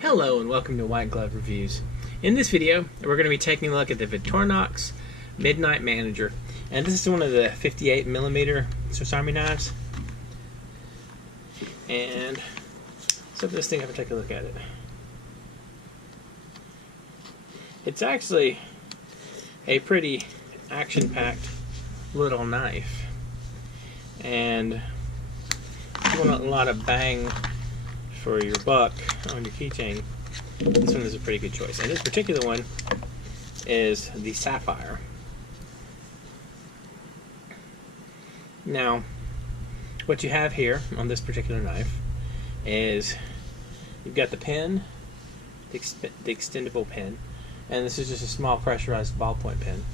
Hello and welcome to White Glove Reviews. In this video, we're going to be taking a look at the Victorinox Midnite Manager. And this is one of the 58mm Swiss Army knives. And let's open this thing up and take a look at it. It's actually a pretty action-packed little knife. And if you want a lot of bang for your buck on your keychain, this one is a pretty good choice. And this particular one is the Sapphire. Now, what you have here on this particular knife is you've got the pin, the extendable pin, and this is just a small pressurized ballpoint pen.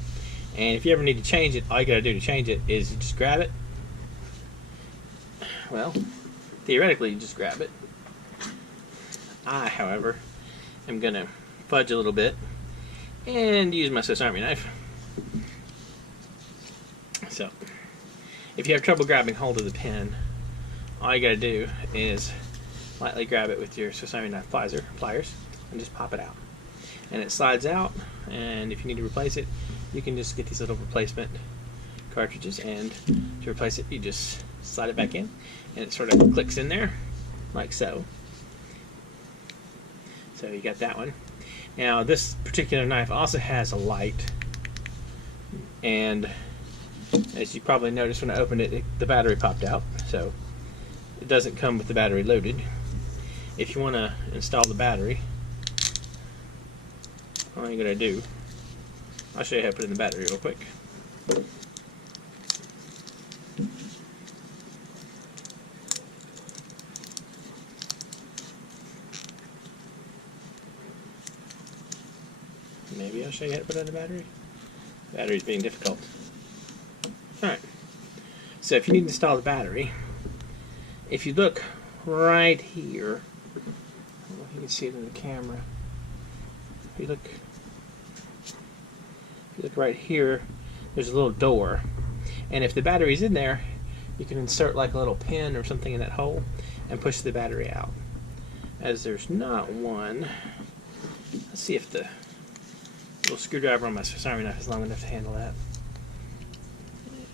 And if you ever need to change it, all you gotta do to change it is you just grab it. Well, theoretically you just grab it. I, however, am going to fudge a little bit and use my Swiss Army knife. So, if you have trouble grabbing hold of the pin, all you got to do is lightly grab it with your Swiss Army knife pliers and just pop it out. And it slides out, and if you need to replace it, you can just get these little replacement cartridges, and to replace it, you just slide it back in, and it sort of clicks in there, like so. So you got that one. Now this particular knife also has a light, and as you probably noticed when I opened it, the battery popped out, so it doesn't come with the battery loaded. If you want to install the battery, all you're going to do, I'll show you how to put in the battery real quick. Maybe I'll show you how to put in the battery. The battery's being difficult. Alright, so if you need to install the battery, if you look right here, I don't know if you can see it in the camera. If you look right here, there's a little door, and if the battery's in there, you can insert like a little pin or something in that hole and push the battery out. As there's not one, let's see if the little screwdriver on my Swiss Army knife is long enough to handle that.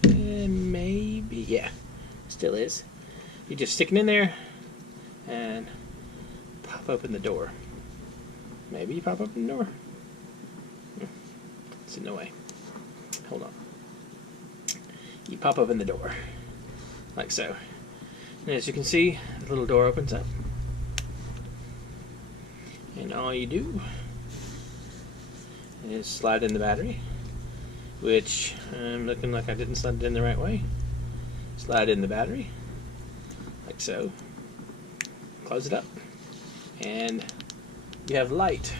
Maybe, yeah, still is. You just stick it in there and pop open the door. Maybe you pop open the door. It's in the way. Hold on. You pop open the door, like so. And as you can see, the little door opens up. And all you do is slide in the battery, which I'm looking like I didn't slide it in the right way. Slide in the battery, like so. Close it up, and you have light.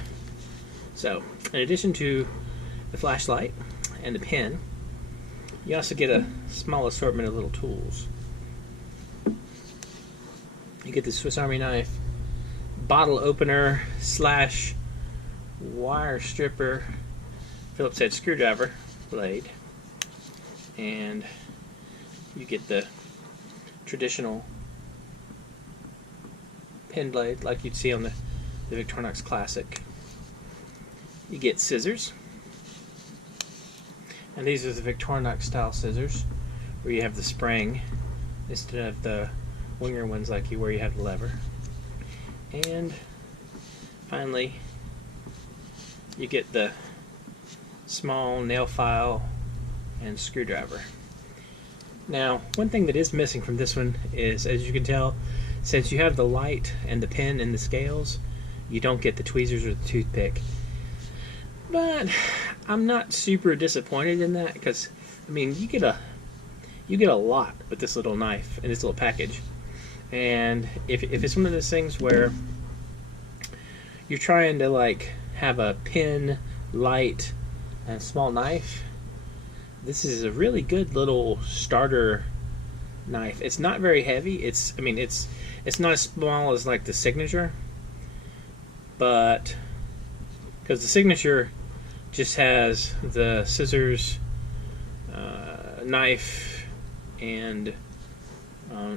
So, in addition to the flashlight and the pen, you also get a small assortment of little tools. You get the Swiss Army knife bottle opener / wire stripper, Phillips head screwdriver blade, and you get the traditional pen blade like you'd see on the Victorinox Classic. You get scissors, and these are the Victorinox style scissors where you have the spring instead of the winger ones like where you have the lever. And finally, you get the small nail file and screwdriver. Now, one thing that is missing from this one is, as you can tell, since you have the light and the pen and the scales, you don't get the tweezers or the toothpick. But I'm not super disappointed in that, because I mean, you get a lot with this little knife and this little package. And if it's one of those things where you're trying to like have a pen, light, and small knife, this is a really good little starter knife. It's not very heavy. It's not as small as like the Signature, but because the Signature just has the scissors, knife, and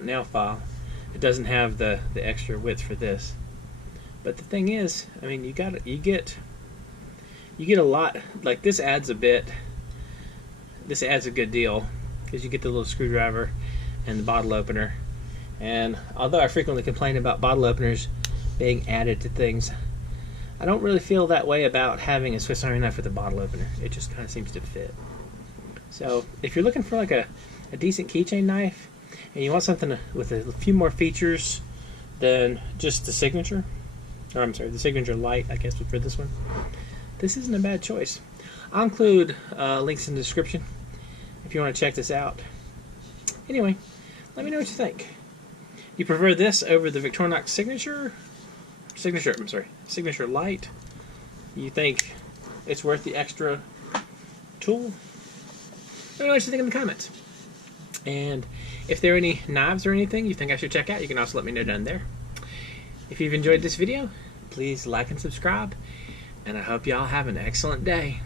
nail file. It doesn't have the extra width for this. But the thing is, I mean, you get a lot. Like this adds a bit. This adds a good deal because you get the little screwdriver and the bottle opener. And although I frequently complain about bottle openers being added to things, I don't really feel that way about having a Swiss Army knife with a bottle opener. It just kind of seems to fit. So if you're looking for like a decent keychain knife and you want something with a few more features than just the signature, or I'm sorry, the signature light, I guess, for this one, this isn't a bad choice. I'll include links in the description if you want to check this out. Anyway, let me know what you think. You prefer this over the Victorinox Signature Light? You think it's worth the extra tool? Let me know what you think in the comments. And if there are any knives or anything you think I should check out, you can also let me know down there. If you've enjoyed this video, please like and subscribe, and I hope y'all have an excellent day.